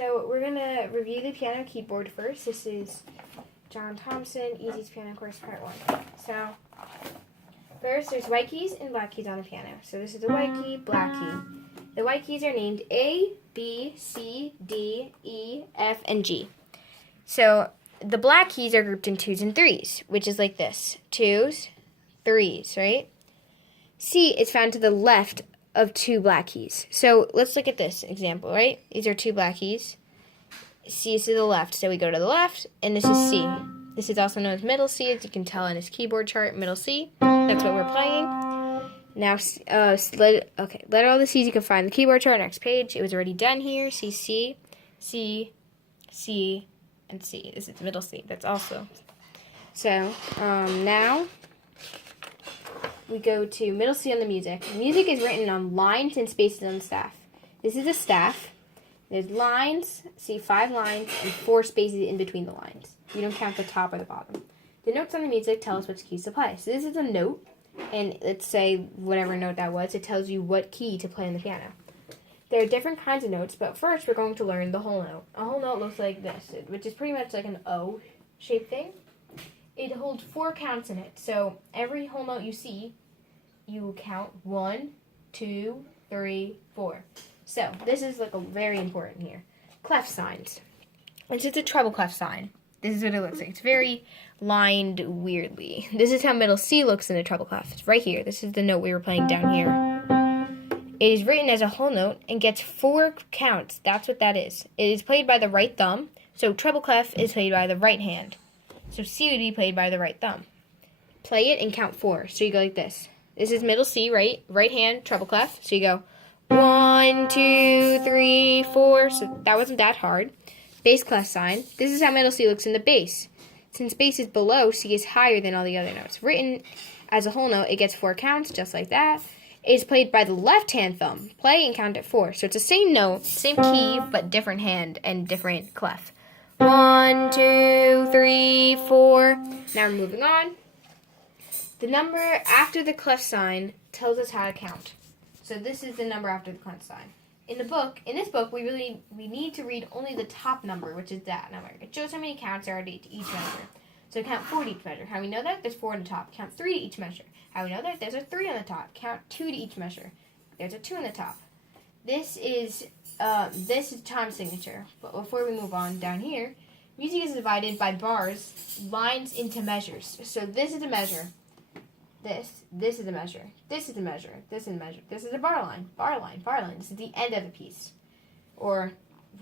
So we're going to review the piano keyboard first. This is John Thompson, Easy's Piano Course Part 1. So first there's white keys and black keys on the piano. So this is the white key, black key. The white keys are named A, B, C, D, E, F, and G. So the black keys are grouped in 2s and 3s, which is like this. 2s, 3s, right? C is found to the left of 2 black keys. So let's look at this example, right? These are 2 black keys. C is to the left, so we go to the left, and this is C. This is also known as middle C, as you can tell in this keyboard chart, middle C. That's what we're playing. Now, let all the C's you can find the keyboard chart, next page. It was already done here. C, C, C, C, and C. This is middle C. That's also. So, now we go to middle C on the music. Music is written on lines and spaces on the staff. This is a staff. There's lines, see 5 lines, and 4 spaces in between the lines. You don't count the top or the bottom. The notes on the music tell us which keys to play. So this is a note, and let's say whatever note that was, it tells you what key to play on the piano. There are different kinds of notes, but first we're going to learn the whole note. A whole note looks like this, which is pretty much like an O-shaped thing. It holds 4 counts in it, so every whole note you see, you count 1, 2, 3, 4. So this is like a very important here. Clef signs. This is a treble clef sign. This is what it looks like. It's very lined weirdly. This is how middle C looks in a treble clef. It's right here. This is the note we were playing down here. It is written as a whole note and gets 4 counts. That's what that is. It is played by the right thumb. So treble clef is played by the right hand. So C would be played by the right thumb. Play it and count 4. So you go like this. This is middle C, right? Right hand, treble clef. So you go 1, 2, 3, 4. So that wasn't that hard. Bass clef sign. This is how middle C looks in the bass. Since bass is below, C is higher than all the other notes. Written as a whole note, it gets 4 counts, just like that. It is played by the left-hand thumb. Play and count at 4. So it's the same note, same key, but different hand and different clef. 1, 2, 3, 4. Now we're moving on. The number after the clef sign tells us how to count. So this is the number after the clef sign. In this book, we need to read only the top number, which is that number. It shows how many counts there are to each measure. So count 4 to each measure. How do we know that? There's 4 on the top. Count 3 to each measure. How do we know that? There's a 3 on the top. Count 2 to each measure. There's a 2 on the top. This is time signature. But before we move on down here, music is divided by bars, lines into measures. So this is a measure. This is a measure. This is a measure. This is a measure. This is a bar line. Bar line. Bar line. This is the end of the piece. Or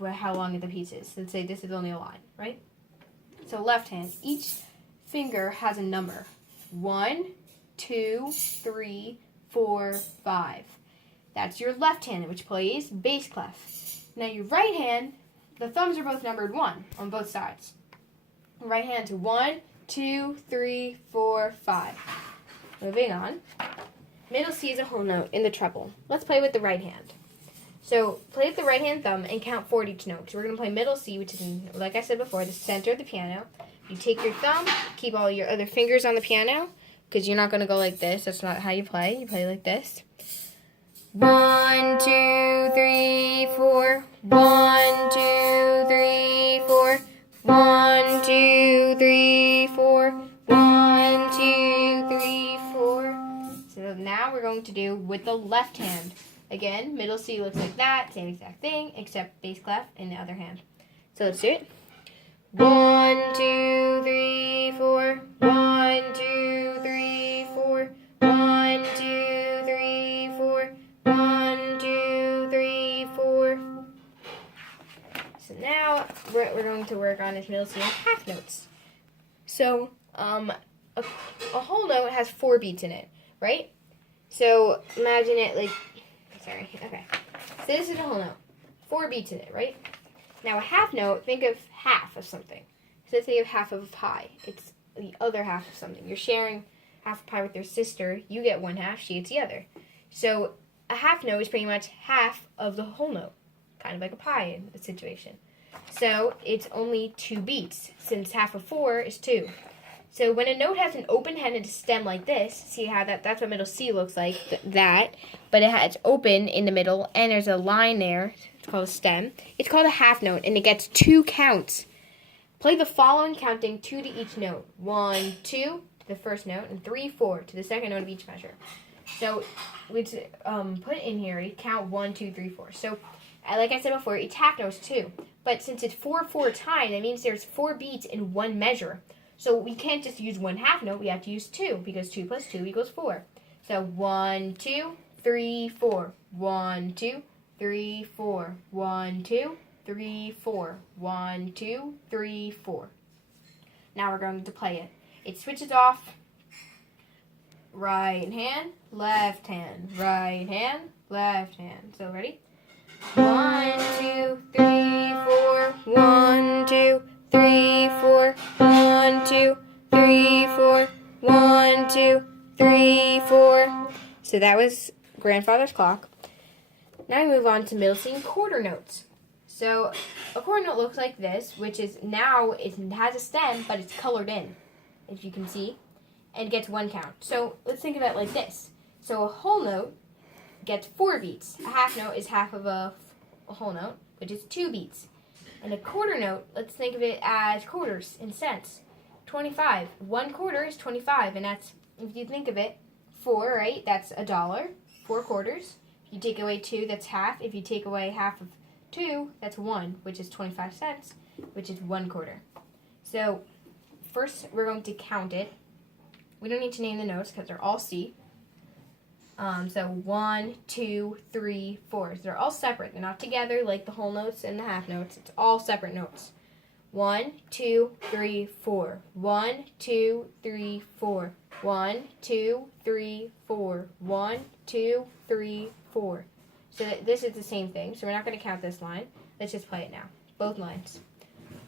how long the piece is. Let's say this is only a line, right? So left hand. Each finger has a number. 1, 2, 3, 4, 5. That's your left hand, which plays bass clef. Now your right hand, the thumbs are both numbered 1 on both sides. Right hand to 1, 2, 3, 4, 5. Moving on. Middle C is a whole note in the treble. Let's play with the right hand. So play with the right hand thumb and count 4 to each note. So we're going to play middle C, which is, like I said before, the center of the piano. You take your thumb, keep all your other fingers on the piano, because you're not going to go like this. That's not how you play. You play like this. 1, 2, 3, 4. 1, 2, 3, 4. 1, 2, 3, 4. 1, 2, 3, 4. So now we're going to do with the left hand. Again, middle C looks like that, same exact thing, except bass clef in the other hand. So let's do it. 1, 2, 3, 4. 1, 2, 3, 4. 1, 2, 3, 4. 1, 2, 3, 4. So now what we're going to work on is middle C and half notes. So a whole note has 4 beats in it, right? So imagine it like, okay. So this is a whole note. 4 beats in it, right? Now a half note, think of half of something. So let's think of half of a pie. It's the other half of something. You're sharing half a pie with your sister. You get 1 half, she gets the other. So a half note is pretty much half of the whole note. Kind of like a pie in the situation. So it's only 2 beats, since half of 4 is 2. So when a note has an open-handed stem like this, see how that's what middle C looks like, that, but it's open in the middle, and there's a line there. called a stem. It's called a half note, and it gets 2 counts. Play the following, counting 2 to each note. 1, 2 to the first note, and 3, 4 to the second note of each measure. So let's put it in here. We count 1, 2, 3, 4. So like I said before, it's half notes too. But since it's 4/4 time, that means there's 4 beats in one measure. So we can't just use one half note. We have to use 2 because 2 plus 2 equals 4. So 1, 2, 3, 4. 1, 2, 3, 4. 1, 2, 3, 4. 1, 2, 3, 4. Now we're going to play it. It switches off. Right hand, left hand, right hand, left hand. So ready? 1, 2, 3, 4. 1, 2, 3, 4. 1, 2, 3, 4. 1, 2, 3, 4. So that was grandfather's clock. Now we move on to middle C and quarter notes. So a quarter note looks like this, which is now it has a stem, but it's colored in, if you can see, and gets 1 count. So let's think of it like this. So a whole note gets 4 beats. A half note is half of a whole note, which is 2 beats. And a quarter note, let's think of it as quarters in cents. 25. 1 quarter is 25, and that's, if you think of it, 4, right? That's $1. 4 quarters. If you take away 2, that's half. If you take away half of 2, that's 1, which is 25 cents, which is 1 quarter. So first we're going to count it. We don't need to name the notes because they're all C. So 1, 2, 3, 4. So they're all separate. They're not together like the whole notes and the half notes. It's all separate notes. 1, 2, 3, 4. 1, 2, 3, 4. 1, 2, 3, 4. 1, 2, 3, 4. So this is the same thing. So we're not going to count this line. Let's just play it now. Both lines.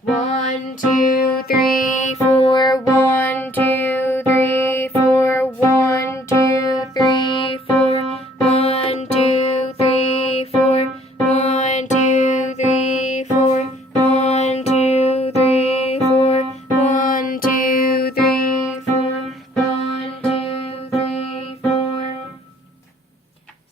1, 2, 3, 4. 1, 2, 3, 4. 1, 2, 3, 4. 1, 2, 3, 4. 1, 2, 3, 4. 1, 2, 3, 4. 1, 2, 3, 4. 1, 2, 3, 4.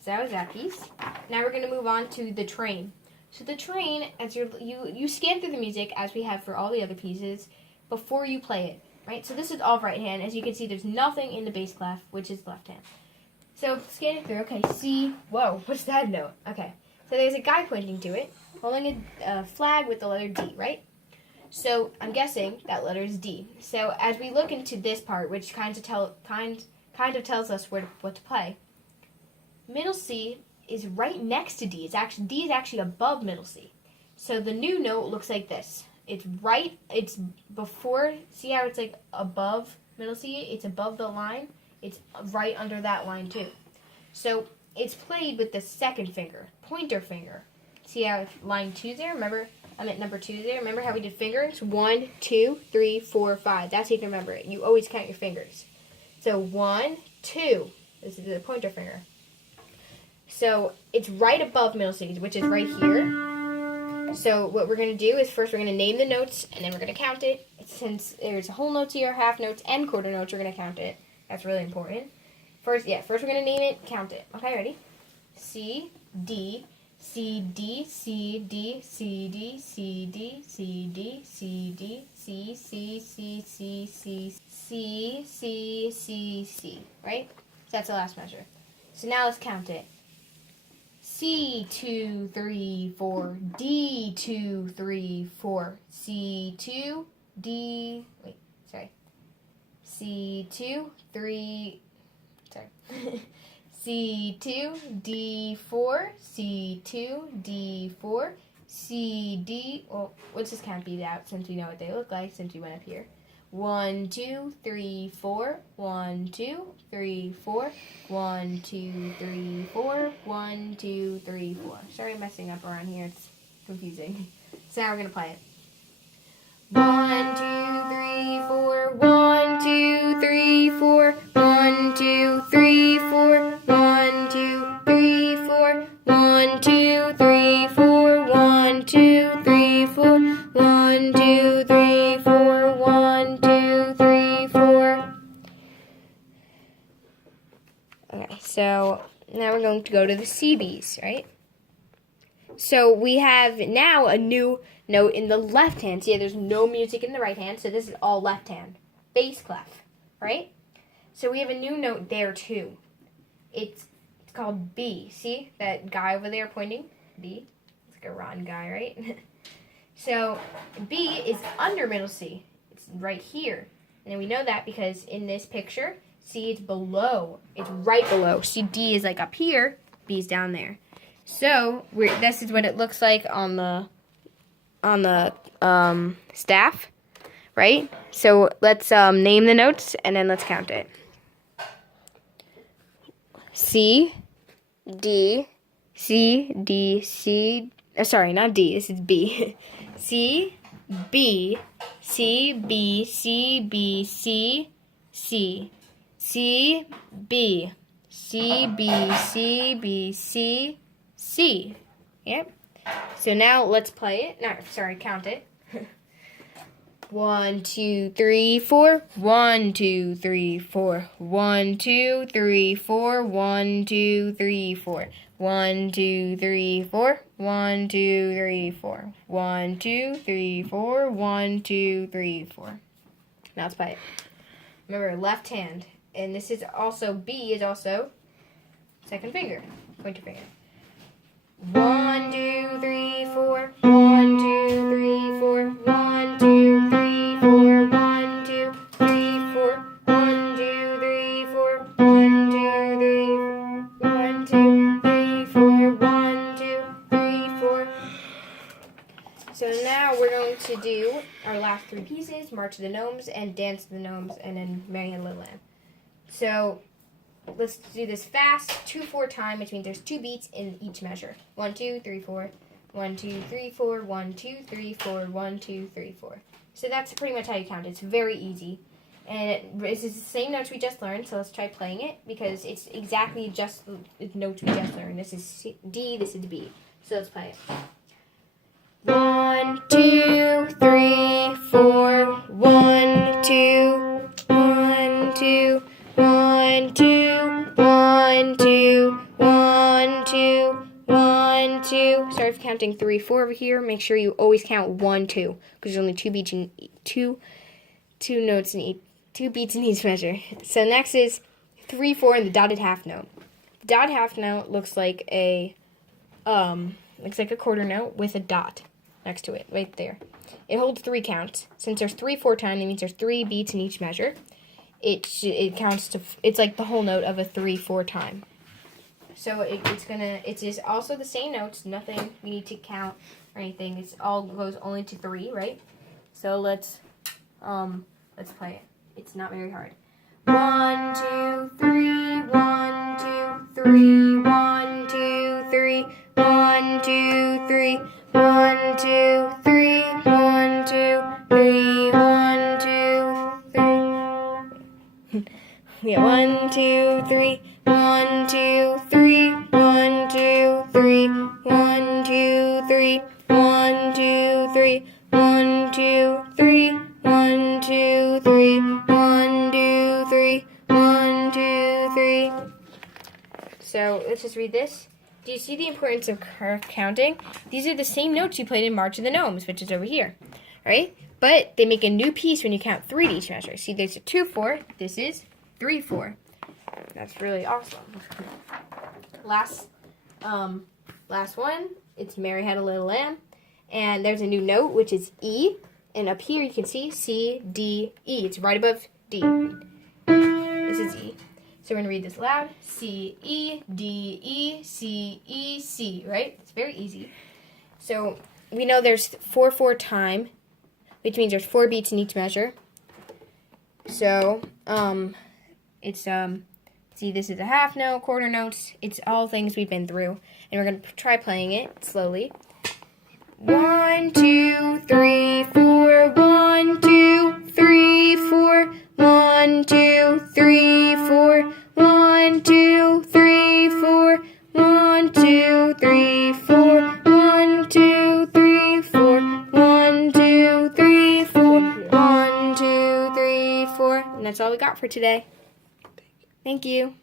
So that was that piece. Now we're going to move on to the train. So the train, as you scan through the music, as we have for all the other pieces, before you play it, right? So this is all right hand. As you can see, there's nothing in the bass clef, which is left hand. So scanning through, okay, C, whoa, what's that note? Okay, so there's a guy pointing to it, holding a flag with the letter D, right? So I'm guessing that letter is D. So as we look into this part, which kind of tells us what to play, middle C is right next to D. D is actually above middle C. So the new note looks like this. It's before, see how it's like above middle C? It's above the line. It's right under that line too. So it's played with the second finger, pointer finger. See how line 2's there? Remember, I'm at number 2 there. Remember how we did fingers? 1, 2, 3, 4, 5. That's how you can remember it. You always count your fingers. So 1, 2. This is the pointer finger. So it's right above middle C, which is right here. So what we're going to do is first we're going to name the notes, and then we're going to count it. Since there's whole notes here, half notes, and quarter notes, we're going to count it. That's really important. First we're going to name it, count it. Okay, ready? C, D, C, D, C, D, C, D, C, D, C, D, C, D, C, C, C, C, C, C, C, C, C, right? So that's the last measure. So now let's count it. C, 2, 3, 4, D, 2, 3, 4, C, 2, D, C, 2, 3, C, 2, D, 4, C, 2, D, 4, C, D, well, let's just count these out since we know what they look like since we went up here. 1, 2, 3, 4, 1, 2, 3, 4, 1, 2, 3, 4, 1, 2, 3, 4. Sorry I'm messing up around here, it's confusing. So now we're going to play it. 1, 2, 3, 4, 1, 2, 3, 4, 1, 2, 3, 4, 1, 2, 3, 4, 1, 2, 3, 4, 1, 2, 3, 4, 1, 2, 3, 4, 1, 2, 3, 4. Okay, so now we're going to go to the CBs, right? So we have now a new note in the left hand. See, there's no music in the right hand, so this is all left hand. Bass clef, right? So we have a new note there too. It's called B. See that guy over there pointing? B. It's like a rotten guy, right? So B is under middle C. It's right here. And we know that because in this picture, C is below. It's right below. See, D is like up here. B is down there. So this is what it looks like on the staff, right? So let's name the notes and then let's count it. C, D, C, D, C. Sorry, not D. This is B. C, B, C, B, C, B, C, C, C, B, C, B, C, B, C, C. Yep. So now let's play it. No, sorry, count it. 1, 2, 3, 4. 1, 2, 3, 4. 1, 2, 3, 4. 1, 2, 3, 4. 1, 2, 3, 4. 1, 2, 3, 4. 1, 2, 3, 4. 1, 2, 3, 4. Now let's play it. Remember, left hand. And this is also, B is also second finger, pointer finger. 1, 2, 3, 4. 1, 2, 3, 4. 1, 2, 3, 4. 1, 2, 3, 4. 1, 2, 3, 4. 1, 2, 3, 1, 2, 3, 4. 1, 2, 3, 4. So now we're going to do our last three pieces: March of the Gnomes and Dance of the Gnomes, and then Mary Had a Little Lamb. So let's do this fast, 2/4 time, which means there's 2 beats in each measure. 1, 2, 3, 4. 1, 2, 3, 4. 1, 2, 3, 4. 1, 2, 3, 4. So that's pretty much how you count. It's very easy. And it's the same notes we just learned, so let's try playing it, because it's exactly just the notes we just learned. This is D, this is B. So let's play it. 1, 2, 3, 4. 1, 2, 1, 2. 1, 2, 1, 2, 1, 2, 1, 2. Sorry for counting 3, 4 over here. Make sure you always count 1, 2, because there's only 2 beats in two notes in each, 2 beats in each measure. So next is 3, 4 and the dotted half note. The dotted half note looks like a quarter note with a dot next to it, right there. It holds 3 counts. Since there's 3, 4 times, that means there's 3 beats in each measure. It counts to, it's like the whole note of a 3, 4 time. So it is also the same notes, nothing we need to count or anything. It's all goes only to 3, right? So let's play it. It's not very hard. 1, 2, 3, 1, 2, 3, 1, 2, 3, 1, 2, 3, 1, 2, 3, 1, 2, 3, 1, 2, 3. Yeah, 1, 2, 3, 1, 2, 3, 1, 2, 3, 1, 2, 3, 1, 2, 3, 1, 2, 3, 1, 2, 3, 1, 2, 3, 1, 2, 3. So let's just read this. Do you see the importance of counting? These are the same notes you played in March of the Gnomes, which is over here, right? But they make a new piece when you count 3 to each measure. See, there's a 2, 4. This is 3, 4. That's really awesome. Last one. It's Mary Had a Little Lamb, and there's a new note which is E, and up here you can see C, D, E. It's right above D. This is E. So we're gonna read this loud. C, E, D, E, C, E, C. Right? It's very easy. So we know there's 4, 4 time, which means there's 4 beats in each measure. So it's see, this is a half note, quarter notes. It's all things we've been through, and we're gonna try playing it slowly. 1, 2, 3, 4. 1, 2, 3, 4. 1, 2, 3, 4. 1, 2, 3, 4. 1, 2, 3, 4. 1, 2, 3, 4. 1, 2, 3, 4. 1, 2, 3, 4. And that's all we got for today. Thank you.